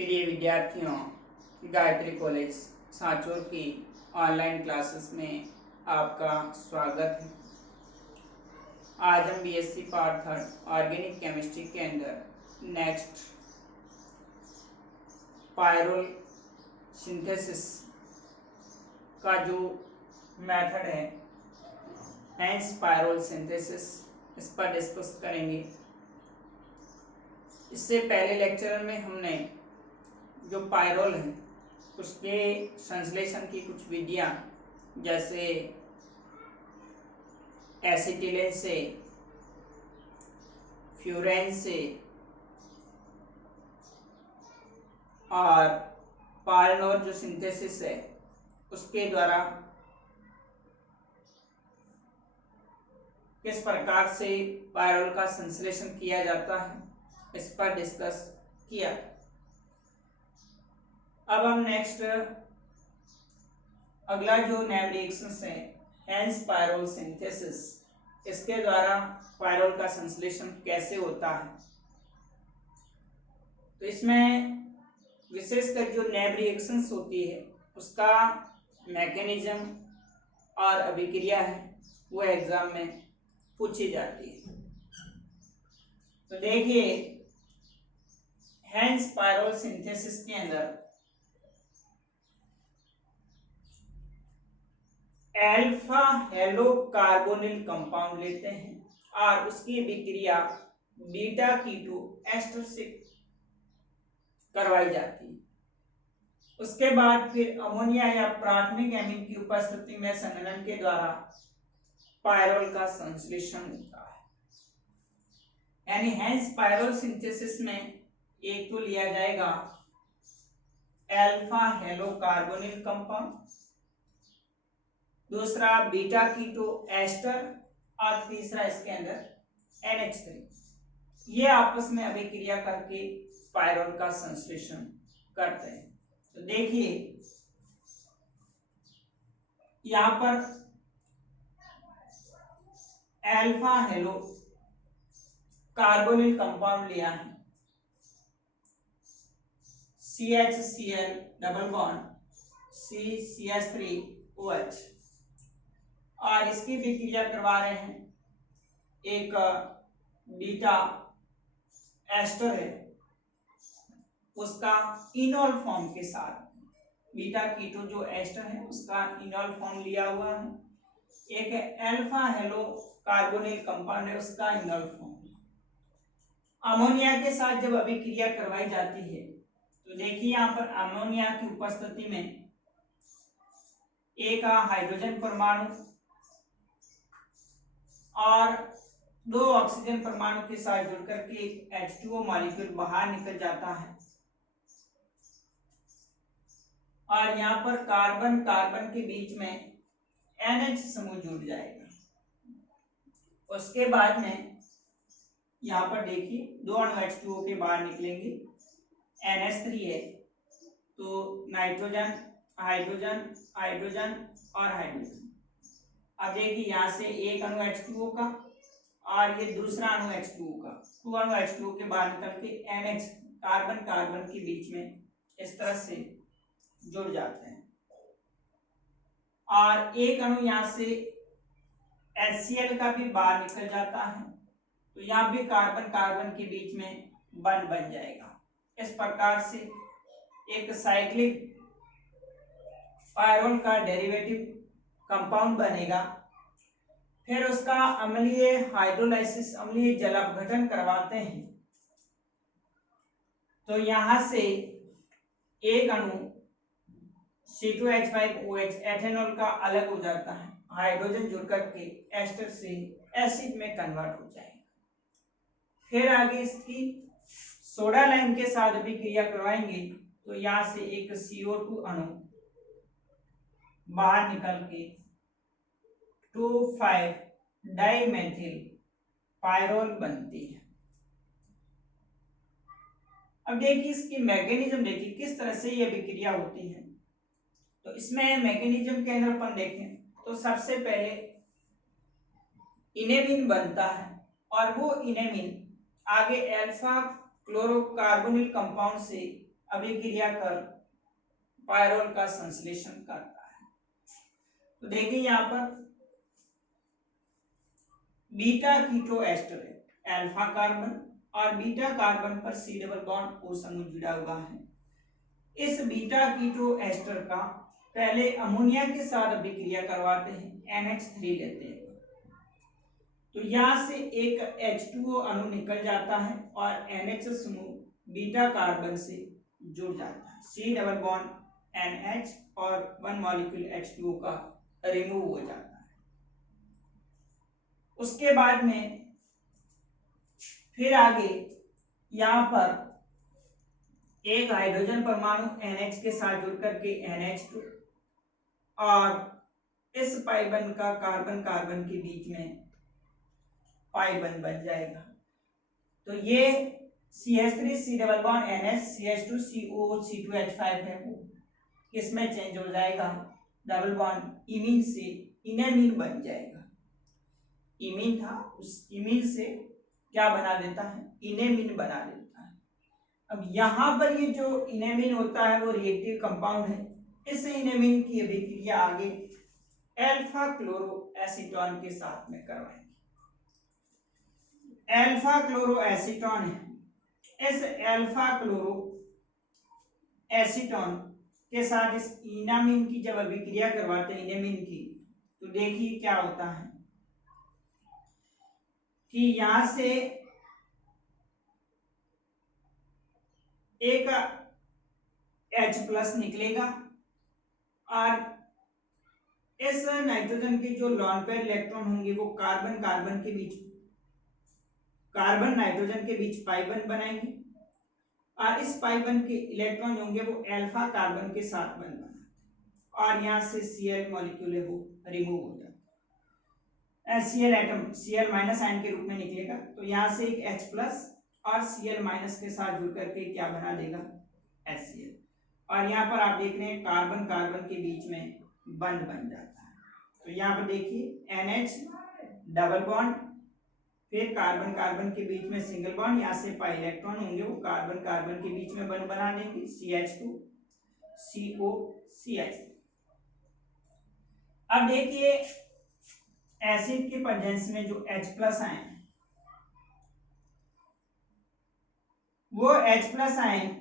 प्रिय विद्यार्थियों, गायत्री कॉलेज सांचौर की ऑनलाइन क्लासेस में आपका स्वागत है। आज हम बीएससी पार्ट 3 ऑर्गेनिक केमिस्ट्री के अंदर नेक्स्ट पायरोल सिंथेसिस का जो मेथड है हेंस पायरोल सिंथेसिस, इस पर डिस्कस करेंगे। इससे पहले लेक्चर में हमने जो पायरोल है उसके संश्लेषण की कुछ विधियां जैसे एसिटिलेन से, फ्यूरेन से और पालनोर जो सिंथेसिस है उसके द्वारा किस प्रकार से पायरोल का संश्लेषण किया जाता है इस पर डिस्कस किया। अब हम नेक्स्ट अगला जो नेम रिएक्शंस है हेंस पायरोल सिंथेसिस, इसके द्वारा पायरोल का संश्लेषण कैसे होता है। तो इसमें विशेषकर जो नेम रिएक्शंस होती है उसका मैकेनिज्म और अभिक्रिया है वो एग्जाम में पूछी जाती है। तो देखिए हेंस पायरोल सिंथेसिस के अंदर अल्फा हेलो कार्बोनिल कंपाउंड लेते हैं और उसकी विक्रिया बीटा कीटो एस्टर से करवाई जाती है। उसके बाद फिर अमोनिया या प्राथमिक एमीन की उपस्थिति में संघनन के द्वारा पायरोल का संश्लेषण होता है। यानी हेंस पायरोल सिंथेसिस में एक तो लिया जाएगा अल्फा हेलो कार्बोनिल कंपाउंड, दूसरा बीटा कीटो एस्टर और तीसरा इसके अंदर NH3। ये आपस में अभिक्रिया करके पायरोल का संश्लेषण करते हैं। तो देखिए यहां पर अल्फा हेलो कार्बोनिल कंपाउंड लिया है CHCl डबल बॉन्ड CCH3OH और इसकी विक्रिया करवा रहे हैं एक बीटा एस्टर है उसका इनॉल फॉर्म के साथ। बीटा कीटो जो एस्टर है उसका इनॉल फॉर्म लिया हुआ है, एक अल्फा हेलो कार्बोनिल कंपाउंड है उसका इनॉल फॉर्म। अमोनिया के साथ जब अभिक्रिया करवाई जाती है तो देखिए यहाँ पर अमोनिया की उपस्थिति में एक हाइड्रोजन परमाणु और दो ऑक्सीजन परमाणु के साथ जुड़कर के एक H2O मॉलिक्यूल बाहर निकल जाता है और यहाँ पर कार्बन कार्बन के बीच में NH समूह जुड़ जाएगा। उसके बाद में यहाँ पर देखिए दो अणु H2O के बाहर निकलेंगे, NH3 है तो नाइट्रोजन हाइड्रोजन हाइड्रोजन और हाइड्रोजन। अब देखिए यहाँ से एक अणु H2O का और ये दूसरा अणु H2O का, दो अणु H2O के बाहर निकल के NH कार्बन कार्बन के बीच में इस तरह से जुड़ जाते हैं और एक अणु यहाँ से HCl का भी बाहर निकल जाता है तो यहाँ भी कार्बन कार्बन के बीच में बंध बन जाएगा। इस प्रकार से एक साइक्लिक पायरोल का डेरिवेटिव कंपाउंड बनेगा। फिर उसका अम्लीय हाइड्रोलाइसिस अम्लीय जल अपघटन करवाते हैं तो यहां से एक अणु C2H5OH एथेनॉल का अलग हो जाता है, हाइड्रोजन जुड़कर के एस्टर से एसिड में कन्वर्ट हो जाएगा। फिर आगे इसकी सोडा लाइम के साथ अभिक्रिया करवाएंगे तो यहां से एक CO2 अणु बाहर निकल के 2,5 डाइमेथिल पायरोल बनती है। अब देखिए इसकी मैकेनिज्म देखिए किस तरह से ये अभिक्रिया होती है। तो इसमें मैकेनिज्म के अंदर अपन देखें तो सबसे पहले इनेमिन बनता है और वो इनेमिन आगे अल्फा क्लोरोकार्बोनिल कंपाउंड से अभिक्रिया कर पायरोल का संश्लेषण करता है। तो देखिए यहाँ पर बीटा कीटो एस्टर है, अल्फा कार्बन और बीटा कार्बन पर सी डबल बॉन्ड ओ समूह जुड़ा हुआ है। इस बीटा कीटो एस्टर का पहले अमोनिया के साथ अभिक्रिया करवाते हैं, NH3 लेते हैं, तो यहाँ से एक H2O अणु निकल जाता है और NH समूह बीटा कार्बन से जुड़ जाता है, सी डबल बॉन्ड NH और 1 मॉलिक्यूल H2O का रिमूव हो जाता है। उसके बाद में फिर आगे यहाँ पर एक हाइड्रोजन परमाणु NH के साथ जुड़ करके NH2 और इस पाई बंध का कार्बन कार्बन के बीच में पाई बंध बन जाएगा। तो ये CH3 C double bond NH CH2 CO C2H5 है, वो किसमें चेंज हो जाएगा, डबल बॉन्ड इमीन से इनेमीन बन जाएगा। इमीन था, उस इमीन से क्या बना देता है, इनेमीन बना देता है। अब यहाँ पर ये जो इनेमीन होता है वो रिएक्टिव कंपाउंड है। इस इनेमीन की अभिक्रिया आगे अल्फा क्लोरो एसीटोन के साथ में करवाएंगे। अल्फा क्लोरो एसीटोन है, इस अल्फा क्लोरो एसीटोन के साथ इस इनामीन की जब अभिक्रिया करवाते हैं इनेमीन की, तो देखिए क्या होता है कि यहां से एक H+ निकलेगा और इस नाइट्रोजन के जो लॉन पेयर इलेक्ट्रॉन होंगे वो कार्बन कार्बन के बीच, कार्बन नाइट्रोजन के बीच पाई बंध बनाएंगे और इस पाई बंध के इलेक्ट्रॉन होंगे वो अल्फा कार्बन के साथ बंध बनाते और यहाँ से Cl मॉलिक्यूल है वो रिमूव हो जाता है। Cl atom Cl minus ion के रूप में निकलेगा, तो यहाँ से एक H+ और Cl माइनस के साथ जुड़ करके क्या बना देगा, HCl, और यहाँ पर आप देख रहे हैं कार्बन कार्बन के बीच में बंध बन जाता है। तो यहाँ पर देखिए NH डबल बॉन्ड, फिर कार्बन कार्बन के बीच में सिंगल बॉन्ड, यहाँ से पाई इलेक्ट्रॉन होंगे वो कार्बन कार्बन के बीच में बंध बना देंगे, CH2 CO CH3। अब देखिए एसिड के प्रेजेंस में जो H+ आयन, वो H+ आयन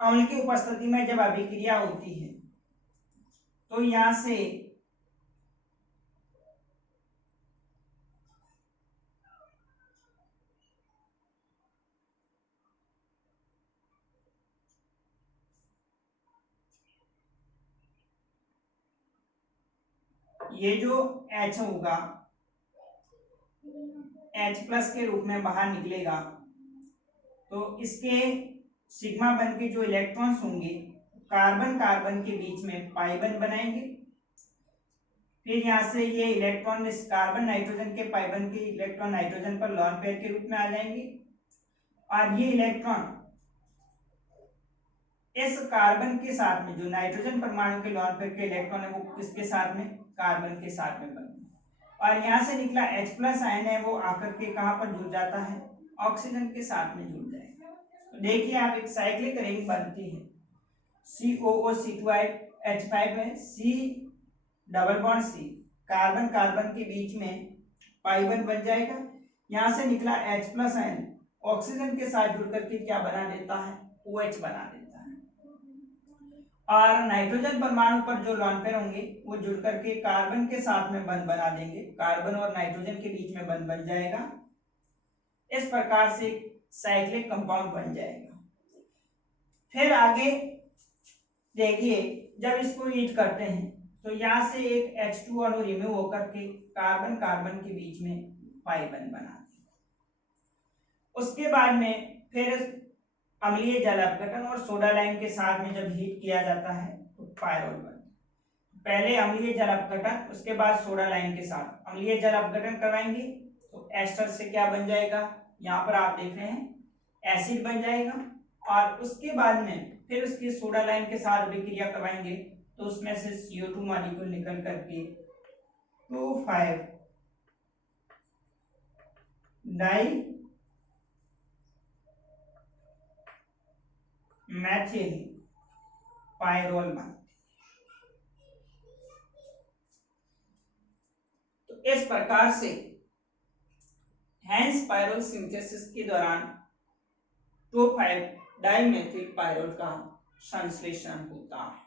अम्ल की उपस्थिति में जब अभिक्रिया होती है तो यहां से ये जो H होगा H+ के रूप में बाहर निकलेगा, तो इसके सिग्मा बंध के जो इलेक्ट्रॉन्स होंगे कार्बन कार्बन के बीच में पाई बंध बनाएंगे, फिर यहाँ से ये इलेक्ट्रॉन इस कार्बन नाइट्रोजन के पाई बंध के इलेक्ट्रॉन नाइट्रोजन पर लॉन पेयर के रूप में आ जाएंगे और ये इलेक्ट्रॉन इस कार्बन के साथ में जो नाइट्रोजन परमाणु के लॉन पेयर के इलेक्ट्रॉन है वो किसके साथ में, कार्बन के साथ में बनेंगे और यहाँ से निकला H+ आयन है वो आकर के कहाँ पर जुड़ जाता है, ऑक्सीजन के साथ में जुड़ जाएगा। तो देखिए आप एक साइक्लिक रिंग बनती है, COO C2H5 है, C double bond C, carbon carbon के बीच में पाई बंध बन जाएगा, यहाँ से निकला H+ आयन ऑक्सीजन के साथ जुड़ करके क्या बना देता है, OH बना देता है और नाइट्रोजन परमाणु पर जो लॉन पेयर होंगे वो जुड़ करके कार्बन के साथ में बंध बना देंगे, कार्बन और नाइट्रोजन के बीच में बंध बन जाएगा। इस प्रकार से साइक्लिक कंपाउंड बन जाएगा। फिर आगे देखिए जब इसको हीट करते हैं तो यहाँ से एक H2 अणु रिमूव होकर के कार्बन कार्बन के बीच में पाई बंध बना देगा। उसके बाद में फिर अम्लीय जल अपघटन और सोडा लाइम के साथ में जब हीट किया जाता है तो पायरोल बनता है। पहले अम्लीय जल अपघटन, उसके बाद सोडा लाइम के साथ अम्लीय जल अपघटन करवाएंगे तो एस्टर से क्या बन जाएगा, यहाँ पर आप देख रहे हैं एसिड बन जाएगा और उसके बाद में फिर उसके सोडा लाइम के साथ अभिक्रिया करवाएंगे तो उसमें से CO2 मॉलिक्यूल निकल करके 2,5 डाई मैथिल पायरोल बनती। तो इस प्रकार से हेंस पायरोल सिंथेसिस के दौरान 2,5 डाइमेथिल पायरोल का संश्लेषण होता है।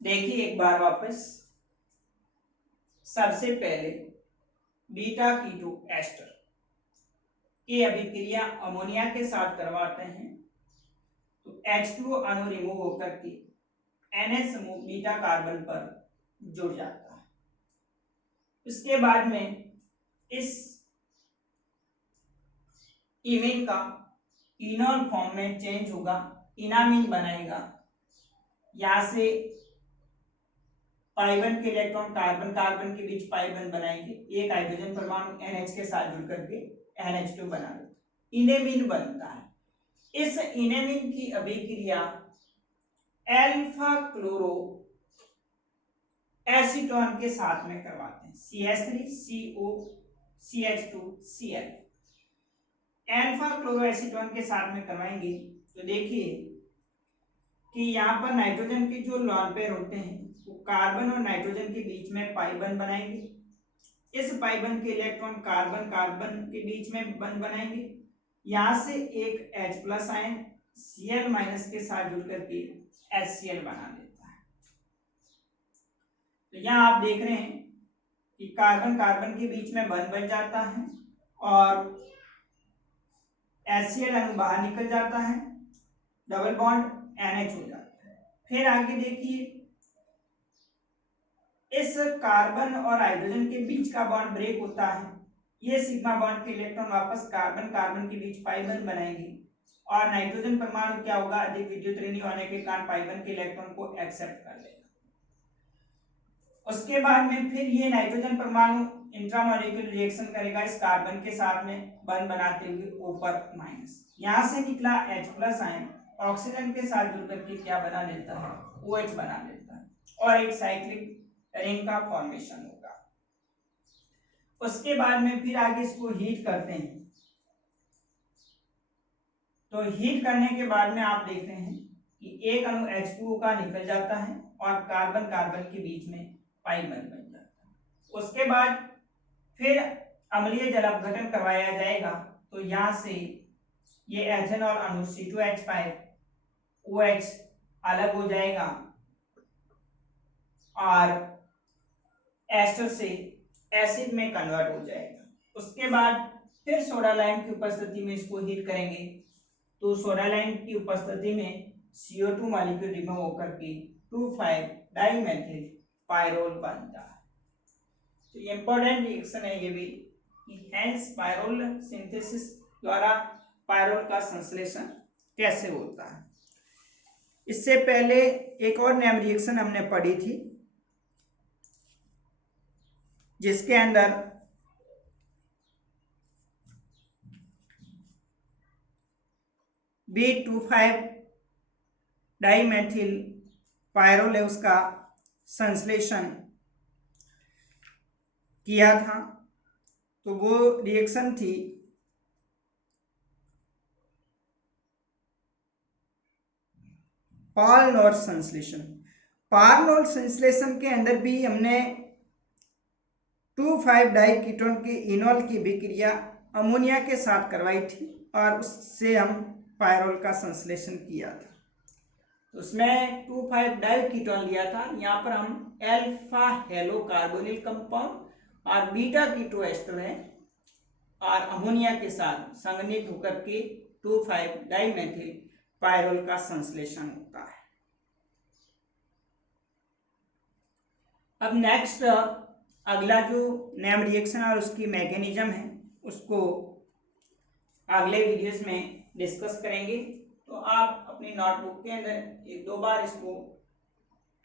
देखिए एक बार वापस, सबसे पहले बीटा कीटो एस्टर की अभिक्रिया अमोनिया के साथ करवाते हैं तो H2O अणु रिमूव होकर के NH समूह बीटा कार्बन पर जुड़ जाता है। इसके बाद में इस इमीन का इनॉल फॉर्म में चेंज होगा, इनामीन बनाएगा। यहां से पाई बंध के इलेक्ट्रॉन कार्बन कार्बन के बीच पाई बंध बनाएंगे, एक हाइड्रोजन परमाणु NH के साथ जुड़ करके NH2 बना देता है, इनेमीन बनता है। इस इनेमीन की अभिक्रिया अल्फा क्लोरो एसीटोन के साथ में करवाते हैं, CH3CO CH2Cl। Alpha chloro acetone के साथ में करवाएंगे तो देखिए कि यहाँ पर नाइट्रोजन के जो लोन पेयर होते हैं वो कार्बन और नाइट्रोजन के बीच में पाई बंध बनाएंगे। इस पाई बंध के इलेक्ट्रॉन कार्बन कार्बन के बीच में बंध बनाएंगे। यहाँ से एक H+ आयन Cl- के साथ जुड़ करके HCl बना देता है। तो यहाँ आप देख रहे हैं कि कार्बन कार्बन के बीच में बंध बन जाता है और HCl अणु बाहर निकल जाता है, डबल बॉन्ड NH हो जाता है। फिर आगे देखिए, इस कार्बन और हाइड्रोजन के बीच का बॉन्ड ब्रेक होता है। ये सिग्मा बॉन्ड के इलेक्ट्रॉन वापस कार्बन कार्बन के बीच पाई बंध बनाएंगे और नाइट्रोजन परमाणु क्या होगा, अधिक विद्युत ऋणी होने के कारण पाई बंध के इलेक्ट्रॉन को एक्सेप्ट कर लेगा। उसके बाद में फिर ये नाइट्रोजन परमाणु इंट्रामॉलिक्यूलर रिएक्शन करेगा इस कार्बन के साथ में बंध बनाते हुए O+। यहाँ से निकला H+ आयन ऑक्सीजन के साथ जुड़ करके क्या बना देता है, OH बना देता है और एक साइक्लिक रिंग का फॉर्मेशन होगा। उसके बाद में फिर आगे इसको हीट करते हैं। तो हीट करने के बाद में आप देख रहे हैं कि एक अणु H2O का निकल जाता है और कार्बन कार्बन के बीच में पाई बंध बन जाता है। उसके बाद फिर अम्लीय जल अपघटन करवाया जाएगा तो यहाँ से ये एथेनॉल अणु C2H5OH अलग हो जाएगा और एस्टर से एसिड में कन्वर्ट हो जाएगा। उसके बाद फिर सोडा लाइम की उपस्थिति में इसको हीट करेंगे तो सोडा लाइम की उपस्थिति में CO2 मॉलिक्यूल रिमूव होकर के 2,5 डाइमेथिल पायरोल बनता है। तो ये इंपॉर्टेंट रिएक्शन है ये भी कि हेंस पायरोल सिंथेसिस द्वारा पायरोल का संश्लेषण कैसे होता है। इससे पहले एक और नेम रिएक्शन हमने पढ़ी थी जिसके अंदर B25 डाइमेथिल पायरोल है उसका संश्लेषण किया था। तो वो रिएक्शन थी पार्नोल संश्लेषण। पार्नोल संश्लेषण के अंदर भी हमने 2,5 डाइकीटोन के इनॉल की अभिक्रिया अमोनिया के साथ करवाई थी और उससे हम पायरोल का संश्लेषण किया था। तो उसमें 2,5 डाइकीटोन लिया था। यहाँ पर हम अल्फा हेलो कार्बोनिल कंपाउंड और बीटा कीटो एस्टर है और अमोनिया के साथ संघनित होकर के 2,5 डाइमेथिल पायरोल का संश्लेषण होता है। अब नेक्स्ट अगला जो नेम रिएक्शन और उसकी मैकेनिज्म है उसको अगले वीडियोस में डिस्कस करेंगे। तो आप अपनी नोटबुक के अंदर एक दो बार इसको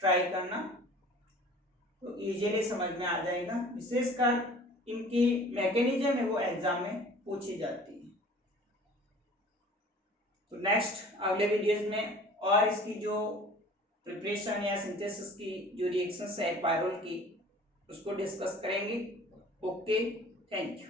ट्राई करना तो इजीली समझ में आ जाएगा। विशेषकर इनकी मैकेनिज्म है वो एग्जाम में पूछी जाती है। तो नेक्स्ट अगले वीडियोस में और इसकी जो प्रिपरेशन या सिंथेसिस की जो रिएक्शंस है पायरोल की उसको डिस्कस करेंगे। Okay, thank you.